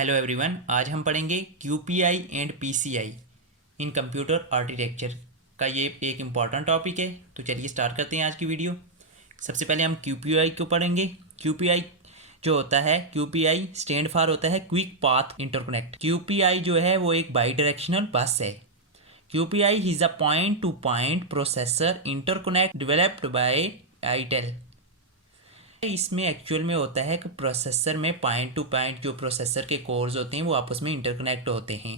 Hello everyone, आज हम पढ़ेंगे QPI and PCI in computer architecture का। ये एक इम्पॉर्टेंट टॉपिक है, तो चलिए स्टार्ट करते हैं आज की वीडियो। सबसे पहले हम QPI को पढ़ेंगे। QPI जो होता है, QPI स्टैंड फॉर होता है क्विक पाथ इंटरकनेक्ट। QPI जो है वो एक बाई डायरेक्शनल बस है। QPI is a point to point processor interconnect developed by itel. इसमें एक्चुअल में होता है कि प्रोसेसर में पॉइंट टू पॉइंट जो प्रोसेसर के कोर्स होते हैं वो आपस में इंटरकनेक्ट होते हैं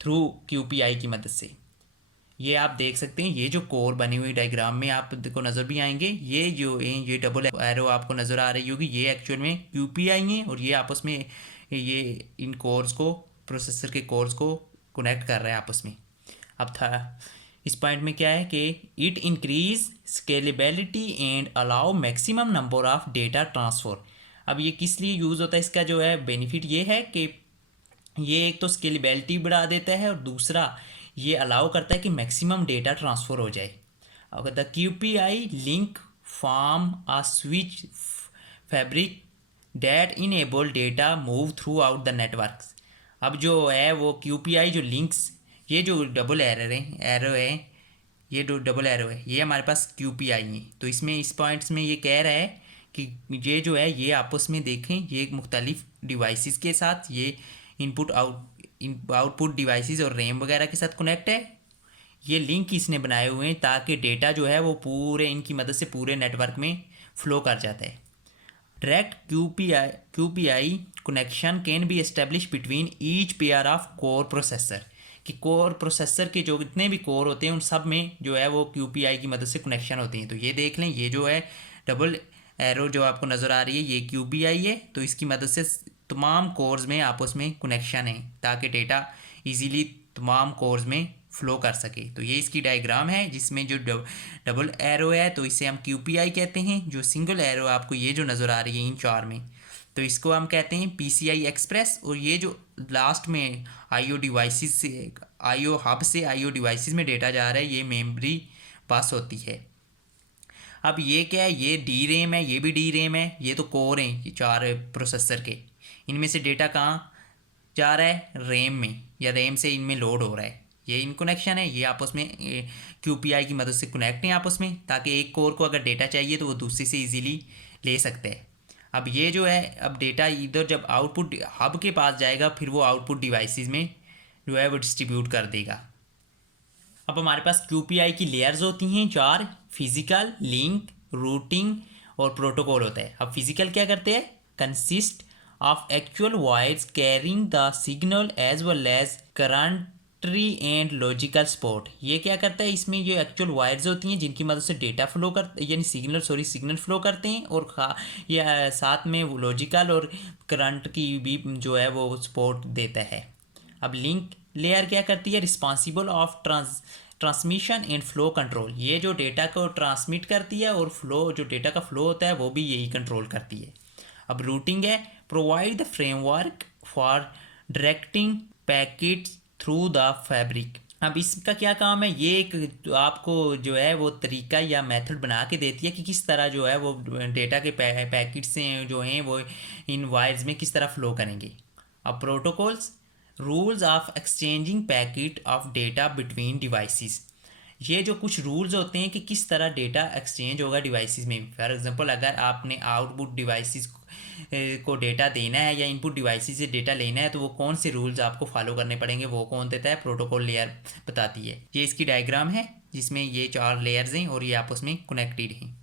थ्रू QPI की मदद से। ये आप देख सकते हैं, ये जो कोर बनी हुई डायग्राम में आपको नज़र भी आएंगे, ये डबल एरो आपको नज़र आ रही होगी, ये एक्चुअल में QPI हैं और ये आपस में ये इन कोर्स को, प्रोसेसर के कोर्स को कनेक्ट कर रहे हैं आपस में। अब था इस पॉइंट में क्या है कि it increase scalability and allow maximum number of data transfer. अब ये किस लिए यूज़ होता है, इसका जो है बेनिफिट ये है कि ये एक तो स्केलेबिलिटी बढ़ा देता है और दूसरा ये अलाउ करता है कि मैक्सिमम डेटा ट्रांसफ़र हो जाए। अगर the QPI link form a switch fabric that enable data move throughout the networks. अब जो है वो QPI जो लिंक्स, ये जो डबल एरो है, ये जो डबल एरो है ये हमारे पास QPI है। तो इसमें इस पॉइंट्स में ये कह रहा है कि ये जो है ये आपस में देखें, ये एक मुख्तलिफ डिवाइसेस के साथ, ये आउटपुट डिवाइसेस और रैम वगैरह के साथ कनेक्ट है। ये लिंक इसने बनाए हुए हैं ताकि डेटा जो है वो पूरे इनकी मदद से पूरे नेटवर्क में फ़्लो कर जाता है। Direct QPI connection can be establish between each pair of core processor, कि कोर प्रोसेसर के जो जितने भी कोर होते हैं उन सब में जो है वो QPI की मदद से कनेक्शन होती हैं। तो ये देख लें, ये जो है डबल एरो जो आपको नज़र आ रही है ये QPI है। तो इसकी मदद से तमाम कोर्स में आपस में कनेक्शन है ताकि डेटा इजीली तमाम कोर्स में फ़्लो कर सके। तो ये इसकी डायग्राम है जिसमें जो डबल एरो है तो इसे हम QPI कहते हैं। जो सिंगल एरो आपको ये जो नज़र आ रही है इन चार में, तो इसको हम कहते हैं PCI एक्सप्रेस। और ये जो लास्ट में IO डिवाइसेस से, IO हब से IO डिवाइसेस में डेटा जा रहा है, ये मेमोरी पास होती है। अब ये क्या है, ये डी रैम है, ये भी डी रैम है, ये तो कोर हैं ये चार प्रोसेसर के। इनमें से डेटा कहाँ जा रहा है, रैम में, या रैम से इनमें लोड हो रहा है। ये इन कनेक्शन है, ये आपस में QPI की मदद से कनेक्ट हैं आपस में, ताकि एक कोर को अगर डेटा चाहिए तो वो दूसरे से इजीली ले सकते हैं। अब ये जो है, अब डेटा इधर जब आउटपुट हब के पास जाएगा फिर वो आउटपुट डिवाइसेस में जो है वो डिस्ट्रीब्यूट कर देगा। अब हमारे पास QPI की लेयर्स होती हैं चार: फिजिकल, लिंक, रूटिंग और प्रोटोकॉल होता है। अब फिजिकल क्या करते हैं, consist of actual wires carrying the signal as well as circuitry and logical support. ये क्या करता है, इसमें ये एक्चुअल वायर्स होती हैं जिनकी मदद से डेटा फ्लो कर, यानी सिग्नल फ्लो करते हैं, और या साथ में वो लॉजिकल और करंट की भी जो है वो सपोर्ट देता है। अब लिंक लेयर क्या करती है, responsible of transmission and flow control. ये जो डेटा को ट्रांसमिट करती है और फ्लो, जो डेटा का फ्लो होता है वो भी यही कंट्रोल करती है। अब रूटिंग है, provide the framework for directing packets through the fabric. अब इसका क्या काम है, ये एक आपको जो है वो तरीका या मेथड बना के देती है कि किस तरह जो है वो डेटा के पैकेट्स से जो हैं वो इन वायर्स में किस तरह फ्लो करेंगे। अब protocols, rules of exchanging packet of data between devices. ये जो कुछ रूल्स होते हैं कि किस तरह डेटा एक्सचेंज होगा डिवाइसेस में। फॉर एग्जांपल, अगर आपने आउटपुट डिवाइसेस को डेटा देना है या इनपुट डिवाइसेस से डेटा लेना है तो वो कौन से रूल्स आपको फॉलो करने पड़ेंगे, वो कौन देता है, प्रोटोकॉल लेयर बताती है। ये इसकी डायग्राम है जिसमें ये चार लेयर्स हैं और ये आपस में कनेक्टेड हैं।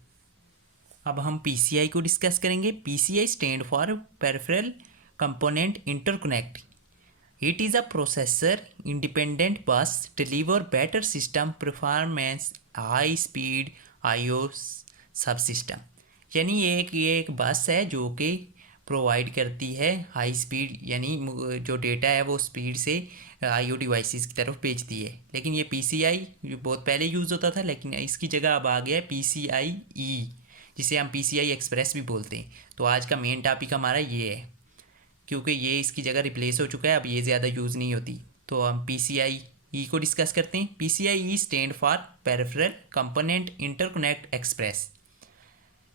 अब हम PCI को डिस्कस करेंगे। PCI stand for peripheral component interconnect. It is a processor independent bus deliver better system performance high speed IO subsystem. यानी ये एक बस है जो कि प्रोवाइड करती है हाई स्पीड, यानी जो डेटा है वो स्पीड से IO डिवाइसेस की तरफ भेजती है। लेकिन ये PCI जो बहुत पहले यूज़ होता था, लेकिन इसकी जगह अब आ गया है PCIe, जिसे हम PCI एक्सप्रेस भी बोलते हैं। तो आज का मेन टॉपिक हमारा ये है, क्योंकि ये इसकी जगह रिप्लेस हो चुका है, अब ये ज़्यादा यूज़ नहीं होती। तो हम PCIe को डिस्कस करते हैं। PCIe stand for peripheral component interconnect express.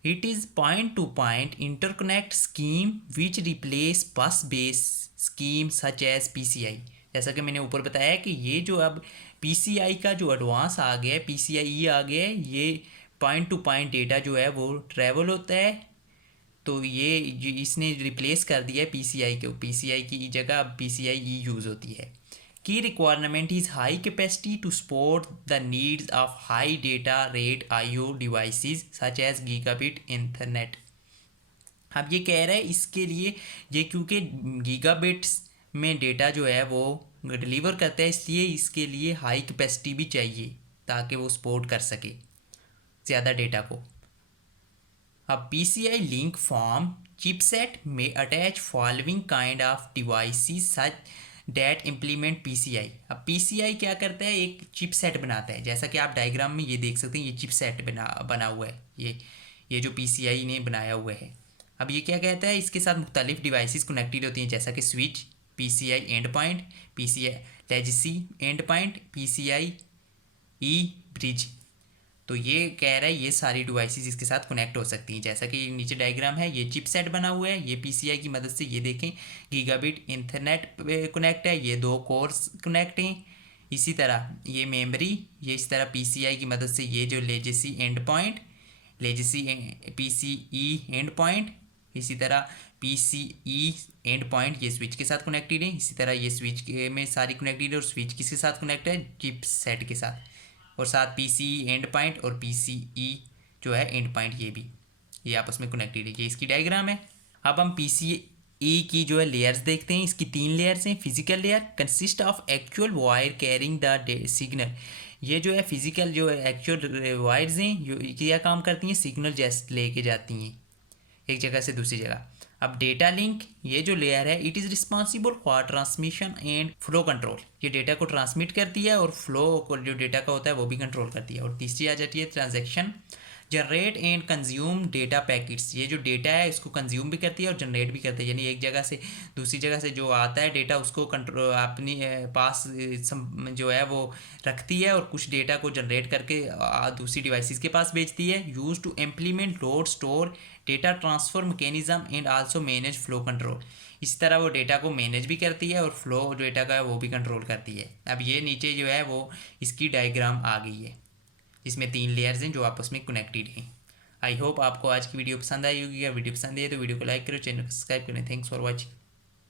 It is point to point interconnect scheme which replace bus base scheme such as PCI। जैसा कि मैंने ऊपर बताया कि ये जो अब PCI का जो एडवांस आ गया है, PCIe आ गया है, ये पॉइंट टू पॉइंट डेटा जो है वो ट्रैवल होता है। तो ये इसने रिप्लेस कर दिया है PCI को, PCI की जगह अब PCIe यूज़ होती है। Key requirement is high capacity to support the needs of high data rate IO devices such as gigabit internet. अब ये कह रहा है इसके लिए, ये क्योंकि गीगाबिट्स में डेटा जो है वो डिलीवर करता है, इसलिए इसके लिए हाई कैपेसिटी भी चाहिए ताकि वो सपोर्ट कर सके ज़्यादा डेटा को। अब PCI लिंक फॉर्म चिपसेट में attach following kind of devices such that implement PCI। अब PCI क्या करता है, एक चिपसेट बनाता है, जैसा कि आप डायग्राम में ये देख सकते हैं, ये चिपसेट बना हुआ है, ये जो PCI ने बनाया हुआ है। अब ये क्या कहता है, इसके साथ मुख्तलिफ डिवाइसेस कनेक्टेड होती हैं, जैसा कि switch, PCI and point, PCI legacy and point, PCI bridge. तो ये कह रहा है ये सारी डिवाइसेस इसके साथ कनेक्ट हो सकती हैं, जैसा कि नीचे डायग्राम है, ये चिपसेट बना हुआ है, ये PCI की मदद से ये देखें गीगाबिट इंटरनेट कनेक्ट है, ये 2 कोर्स कनेक्ट हैं। इसी तरह ये मेमोरी, ये इस तरह PCI की मदद से ये जो legacy and point, legacy PCE and point, इसी तरह PCE एंड पॉइंट ये स्विच के साथ कनेक्टेड है। इसी तरह ये स्विच में सारी कनेक्टेड है, और स्विच किसके साथ कनेक्ट है, चिपसेट के साथ, और साथ PCE एंड पॉइंट और PCE जो है एंड पॉइंट, ये आपस में कनेक्टेड है। ये इसकी डायग्राम है। अब हम PCE की जो है लेयर्स देखते हैं। इसकी 3 लेयर्स हैं। Physical layer consist of actual wire carrying the signal. ये जो है फिजिकल जो है एक्चुअल वायर्स हैं, जो क्या काम करती हैं, सिग्नल जैसे लेके जाती हैं एक जगह से दूसरी जगह। अब डेटा लिंक, ये जो लेयर है, it is responsible for transmission and flow control. ये डेटा को ट्रांसमिट करती है और फ्लो को जो डेटा का होता है वो भी कंट्रोल करती है। और तीसरी आ जाती है transaction, generate and consume data packets. ये जो डेटा है इसको कंज्यूम भी करती है और जनरेट भी करती है, यानी एक जगह से दूसरी जगह से जो आता है डेटा उसको कंट्रोल अपनी पास जो है वो रखती है, और कुछ डेटा को जनरेट करके दूसरी डिवाइसेस के पास भेजती है। Use to implement load store data transfer mechanism and also manage flow control. इस तरह वो डेटा को मैनेज भी करती है और फ्लो डेटा का है वो भी कंट्रोल करती है। अब ये नीचे जो है वो इसकी डायग्राम आ गई है, इसमें 3 लेयर्स हैं जो आपस में कनेक्टेड हैं। आई होप आपको आज की वीडियो पसंद आई होगी। अगर वीडियो पसंद है तो वीडियो को लाइक करो, चैनल को सब्सक्राइब करें। Thanks for watching.